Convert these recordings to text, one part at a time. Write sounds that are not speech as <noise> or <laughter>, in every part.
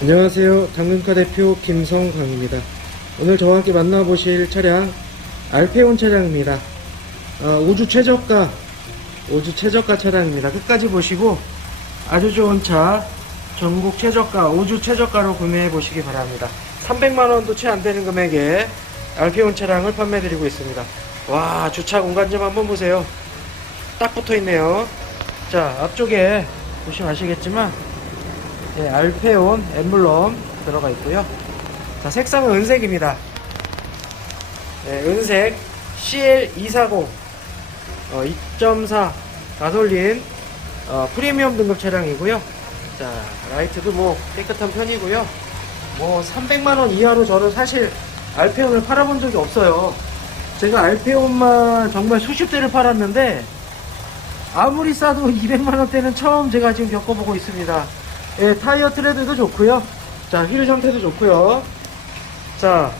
안녕하세요. 당근카 대표 김성광입니다. 오늘 저와 함께 만나보실 차량 알페온 차량입니다. 어, 우주 최저가 우주 최저가 차량입니다. 끝까지 보시고 아주 좋은 차 전국 최저가 우주 최저가로 구매해 보시기 바랍니다. 300만 원도 채 안 되는 금액에 알페온 차량을 판매 드리고 있습니다. 와 주차 공간 좀 한번 보세요. 딱 붙어 있네요. 자 앞쪽에 보시면 아시겠지만 예, 알페온 엠블럼 들어가 있고요. 자, 색상은 은색입니다. 예, 은색 CL240 어, 2.4 가솔린 어, 프리미엄 등급 차량이고요. 자, 라이트도 뭐 깨끗한 편이고요. 뭐 300만 원 이하로 저는 사실 알페온을 팔아본 적이 없어요. 제가 알페온만 정말 수십 대를 팔았는데 아무리 싸도 200만 원대는 처음 제가 지금 겪어보고 있습니다. 예, 타이어 트레드도 좋고요. 자, 휠 상태도 좋고요. 자,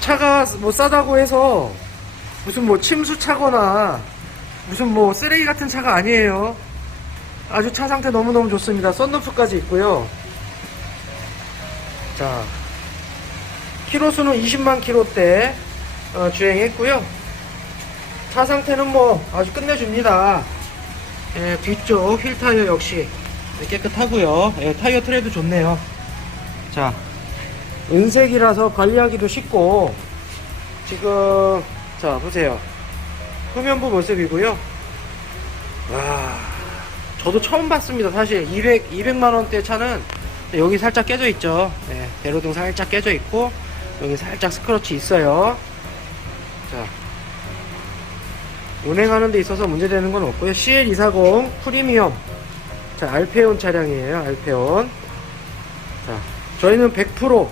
차가 뭐 싸다고 해서 무슨 뭐 침수 차거나 무슨 뭐 쓰레기 같은 차가 아니에요. 아주 차 상태 너무너무 좋습니다. 썬루프까지 있고요. 자, 키로수는 20만 키로대 어, 주행했고요. 차 상태는 뭐 아주 끝내줍니다. 예, 뒤쪽 휠 타이어 역시 깨끗하고요. 예, 타이어 트레도 좋네요. 자, 은색이라서 관리하기도 쉽고 지금 자 보세요. 후면부 모습이고요. 와, 저도 처음 봤습니다. 사실 200 200만 원대 차는 여기 살짝 깨져 있죠. 예, 대로등 살짝 깨져 있고 여기 살짝 스크러치 있어요. 자, 운행하는 데 있어서 문제되는 건 없고요. CL240 프리미엄. 자, 알페온 차량이에요. 알페온. 자, 저희는 100%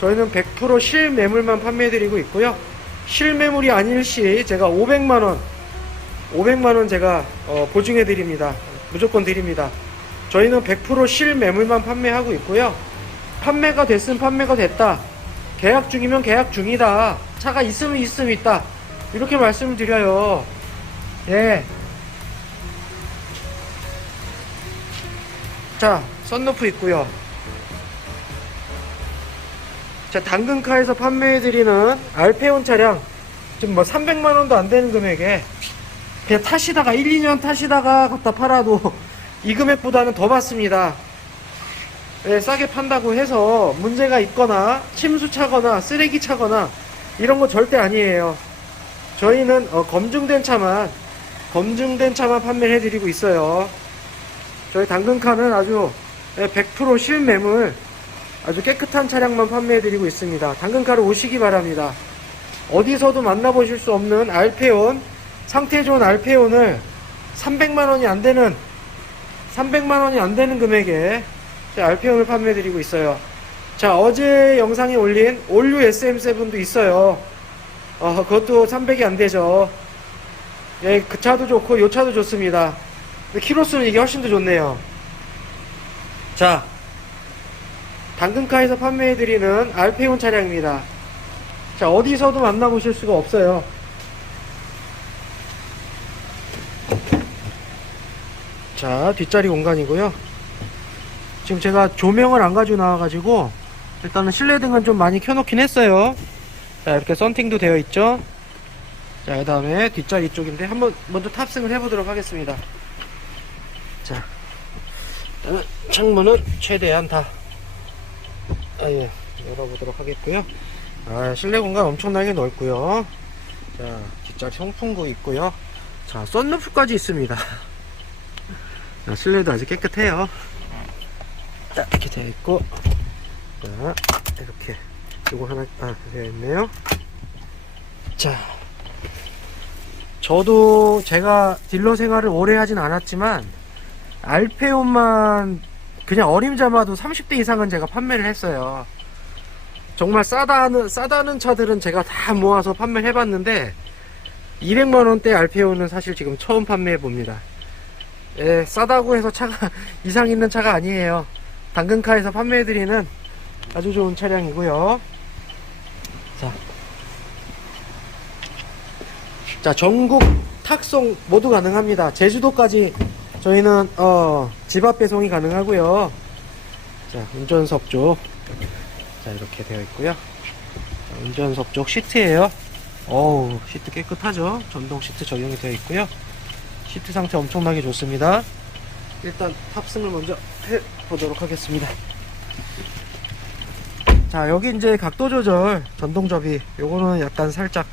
저희는 100% 실매물만 판매해드리고 있고요. 실매물이 아닐 시 제가 500만원 500만원 제가 어, 보증해드립니다. 무조건 드립니다. 저희는 100% 실매물만 판매하고 있고요. 판매가 됐으면 판매가 됐다. 계약 중이면 계약 중이다. 차가 있으면 있으면 있다. 이렇게 말씀을 드려요. 예. 자, 썬루프 있고요. 자, 당근카에서 판매해드리는 알페온 차량. 지금 뭐 300만원도 안 되는 금액에 그냥 타시다가 1, 2년 타시다가 갖다 팔아도 이 금액보다는 더 받습니다. 예, 싸게 판다고 해서 문제가 있거나 침수 차거나 쓰레기 차거나 이런 거 절대 아니에요. 저희는 어, 검증된 차만 검증된 차만 판매를 해드리고 있어요. 저희 당근카는 아주 예, 100% 실매물 아주 깨끗한 차량만 판매해 드리고 있습니다. 당근카로 오시기 바랍니다. 어디서도 만나보실 수 없는 알페온 상태 좋은 알페온을 300만원이 안 되는 300만원이 안 되는 금액에 알페온을 판매해 드리고 있어요. 자 어제 영상에 올린 올류 SM7도 있어요. 어, 그것도 300이 안 되죠. 예, 그 차도 좋고, 요 차도 좋습니다. 근데 키로수는 이게 훨씬 더 좋네요. 자, 당근카에서 판매해드리는 알페온 차량입니다. 자, 어디서도 만나보실 수가 없어요. 자, 뒷자리 공간이고요. 지금 제가 조명을 안 가지고 나와가지고, 일단은 실내등은 좀 많이 켜놓긴 했어요. 자 이렇게 썬팅도 되어 있죠? 자 그 다음에 뒷자리 쪽인데 한번 먼저 탑승을 해보도록 하겠습니다. 자 일단은 창문은 최대한 다 아예 열어보도록 하겠고요. 아 실내 공간 엄청나게 넓고요. 자 뒷자리 송풍구 있고요. 자 썬루프까지 있습니다. 자, 실내도 아주 깨끗해요. 자 이렇게 되어 있고 자 이렇게 요거 하나 아 되어 있네요. 자 저도 제가 딜러 생활을 오래 하진 않았지만 알페온만 그냥 어림잡아도 30대 이상은 제가 판매를 했어요. 정말 싸다는 싸다는 차들은 제가 다 모아서 판매를 해봤는데 200만원대 알페온은 사실 지금 처음 판매해 봅니다. 예, 싸다고 해서 차가 <laughs> 이상 있는 차가 아니에요. 당근카에서 판매해드리는 아주 좋은 차량이고요 자. 자, 전국 탁송 모두 가능합니다. 제주도까지 저희는 어, 집 앞 배송이 가능하고요. 자, 운전석 쪽. 자, 이렇게 되어 있고요. 자, 운전석 쪽 시트예요. 어우, 시트 깨끗하죠? 전동 시트 적용이 되어 있고요. 시트 상태 엄청나게 좋습니다. 일단 탑승을 먼저 해 보도록 하겠습니다. 자, 여기 이제 각도 조절 전동 접이 요거는 약간 살짝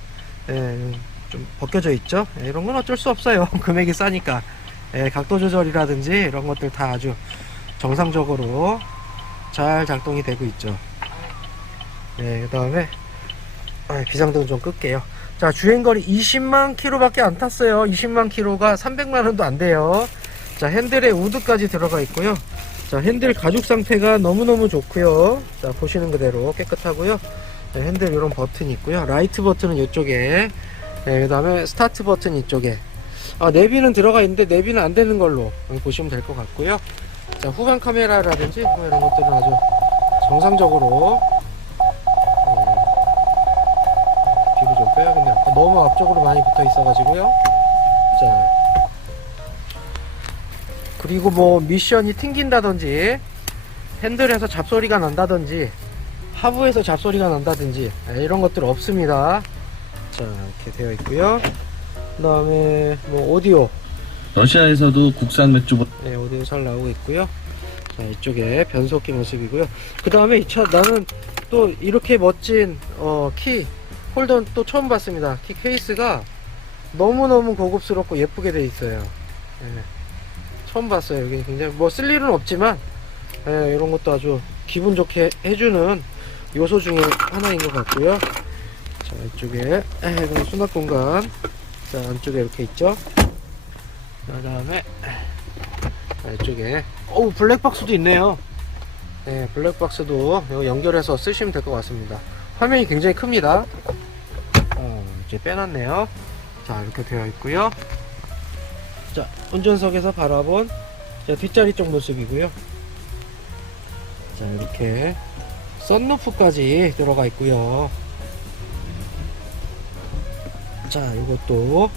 예, 좀 벗겨져 있죠. 예, 이런 건 어쩔 수 없어요. <laughs> 금액이 싸니까. 예, 각도 조절이라든지 이런 것들 다 아주 정상적으로 잘 작동이 되고 있죠. 네, 그 다음에 비상등 좀 끌게요. 자, 주행거리 20만 킬로 밖에 안 탔어요. 20만 킬로가 300만 원도 안 돼요. 자, 핸들에 우드까지 들어가 있고요. 자, 핸들 가죽 상태가 너무너무 좋고요. 자, 보시는 그대로 깨끗하고요. 네, 핸들 이런 버튼이 있고요. 라이트 버튼은 이쪽에, 네, 그 다음에 스타트 버튼 이쪽에. 아, 내비는 들어가 있는데 내비는 안 되는 걸로 보시면 될 것 같고요. 자, 후방 카메라라든지 뭐 이런 것들은 아주 정상적으로 네, 뒤로 좀 빼야겠네요. 아, 너무 앞쪽으로 많이 붙어 있어 가지고요. 자, 그리고 뭐 미션이 튕긴다든지 핸들에서 잡소리가 난다든지 하부에서 잡소리가 난다든지 네, 이런 것들 없습니다. 자, 이렇게 되어 있고요. 그 다음에 뭐 오디오 러시아에서도 국산 맥주보다 네, 오디오 잘 나오고 있고요. 자, 이쪽에 변속기 모습이고요. 그 다음에 이 차, 나는 또 이렇게 멋진, 어, 키, 홀더는 또 처음 봤습니다. 키 케이스가 너무너무 고급스럽고 예쁘게 돼 있어요. 예, 처음 봤어요. 여기 굉장히, 뭐 쓸 일은 없지만, 예, 이런 것도 아주 기분 좋게 해주는 요소 중에 하나인 것 같고요. 자, 이쪽에, 에, 이건 수납 공간. 자, 안쪽에 이렇게 있죠. 그 다음에, 자, 이쪽에 어우 블랙박스도 있네요 네 블랙박스도 이거 연결해서 쓰시면 될 것 같습니다 화면이 굉장히 큽니다 어, 이제 빼놨네요 자 이렇게 되어 있고요 자 운전석에서 바라본 자, 뒷자리 쪽 모습이고요 자 이렇게 썬루프까지 들어가 있고요 자 이것도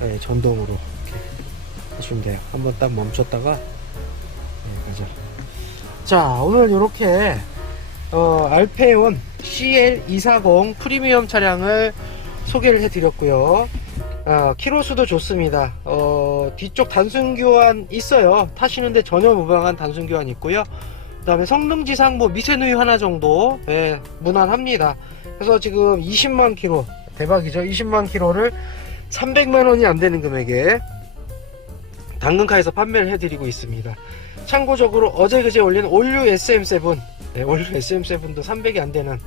네, 전동으로 이렇게 하시면 돼요. 한번 딱 멈췄다가 네, 가죠. 자, 오늘 이렇게 어, 알페온 CL240 프리미엄 차량을 소개를 해드렸고요. 어, 키로수도 좋습니다. 어, 뒤쪽 단순 교환 있어요. 타시는데 전혀 무방한 단순 교환 있고요. 그다음에 성능 지상 뭐 미세누이 하나 정도 예, 무난합니다. 그래서 지금 20만 킬로 대박이죠. 20만 킬로를 300만 원이 안 되는 금액에 당근카에서 판매를 해드리고 있습니다. 참고적으로 어제 그제 올린 올류 SM7, 네, 올류 SM7도 300이 안 되는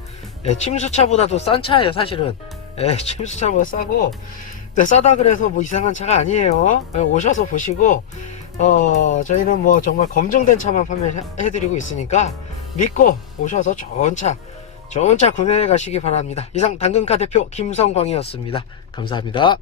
네, 침수차보다도 싼 차예요, 사실은. 네, <laughs> 침수차보다 싸고, 근데 싸다 그래서 뭐 이상한 차가 아니에요. 네, 오셔서 보시고, 어, 저희는 뭐 정말 검증된 차만 판매해드리고 있으니까 믿고 오셔서 좋은 차, 좋은 차 구매해 가시기 바랍니다. 이상 당근카 대표 김성광이었습니다. 감사합니다.